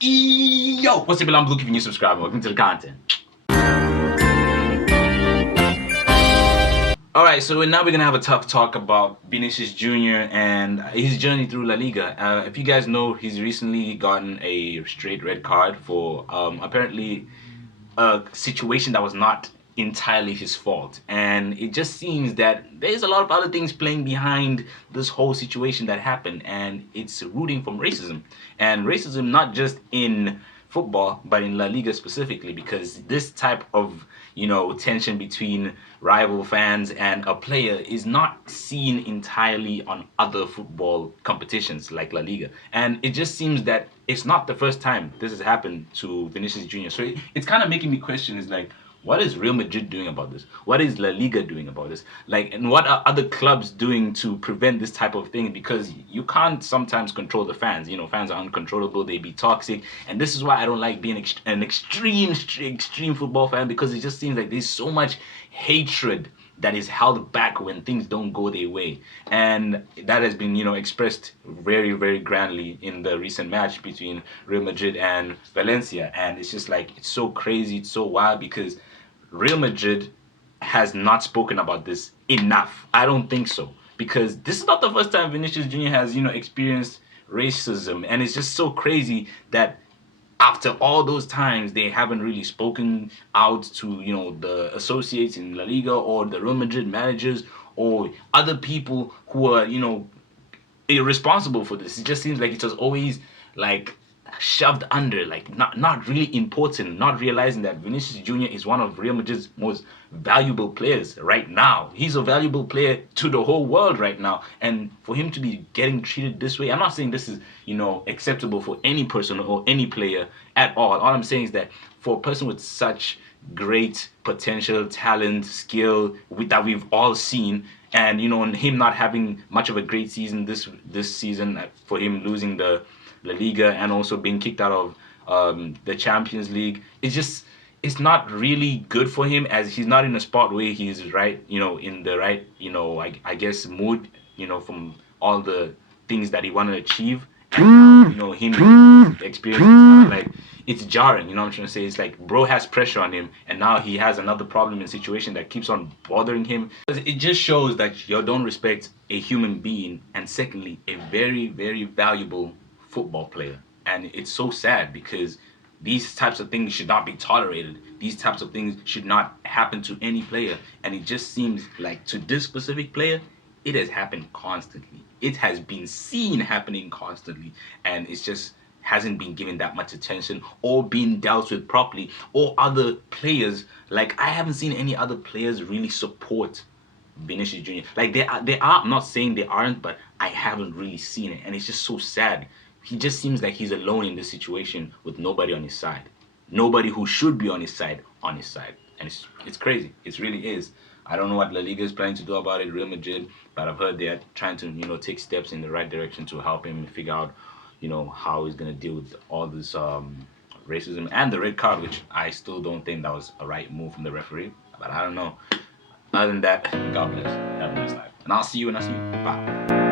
Yo, what's up, I'm Luke, if you're new subscriber, welcome to the content. Alright, so now we're gonna have a tough talk about Vinicius Jr. and his journey through La Liga. If you guys know, he's recently gotten a straight red card for apparently a situation that was not entirely his fault, and it just seems that there's a lot of other things playing behind this whole situation that happened, and it's rooting from racism, and racism not just in football but in La Liga specifically, because this type of tension between rival fans and a player is not seen entirely on other football competitions like La Liga, and it just seems that it's not the first time this has happened to Vinicius Jr. So it's kind of making me question, is like, what is Real Madrid doing about this? What is La Liga doing about this? Like, and what are other clubs doing to prevent this type of thing? Because you can't sometimes control the fans. Fans are uncontrollable. They be toxic, and this is why I don't like being an extreme football fan, because it just seems like there's so much hatred that is held back when things don't go their way, and that has been expressed very, very grandly in the recent match between Real Madrid and Valencia. And it's just like, it's so crazy, it's so wild, because Real Madrid has not spoken about this enough. I don't think so, because this is not the first time Vinicius Jr. has experienced racism, and it's just so crazy that after all those times they haven't really spoken out to the associates in La Liga, or the Real Madrid managers, or other people who are irresponsible for this. It just seems like it was always like shoved under, like not really important, not realizing that Vinicius Jr. is one of Real Madrid's most valuable players right now. He's a valuable player to the whole world right now, and for him to be getting treated this way, I'm not saying this is acceptable for any person or any player at all. All I'm saying is that for a person with such great potential, talent, skill that we've all seen, and him not having much of a great season this season, for him losing the La Liga and also being kicked out of the Champions League, it's not really good for him, as he's not in a spot where he's right, in the right, I guess mood, from all the things that he wanted to achieve. And him experience, kind of like, it's jarring. What I'm trying to say? It's like bro has pressure on him, and now he has another problem and situation that keeps on bothering him. It just shows that you don't respect a human being, and secondly, a very, very valuable football player. And it's so sad, because these types of things should not be tolerated. These types of things should not happen to any player. And it just seems like to this specific player, it has happened constantly. It has been seen happening constantly, and it's just hasn't been given that much attention or been dealt with properly. Or other players, like, I haven't seen any other players really support Vinicius Jr. Like, they are, I'm not saying they aren't, but I haven't really seen it, and it's just so sad. He just seems like he's alone in this situation with nobody on his side. Nobody who should be on his side. And it's crazy. It really is. I don't know what La Liga is planning to do about it, Real Madrid, but I've heard they're trying to take steps in the right direction to help him figure out how he's going to deal with all this racism and the red card, which I still don't think that was a right move from the referee, but I don't know. Other than that, God bless. Have a nice life. And I'll see you when I see you. Bye.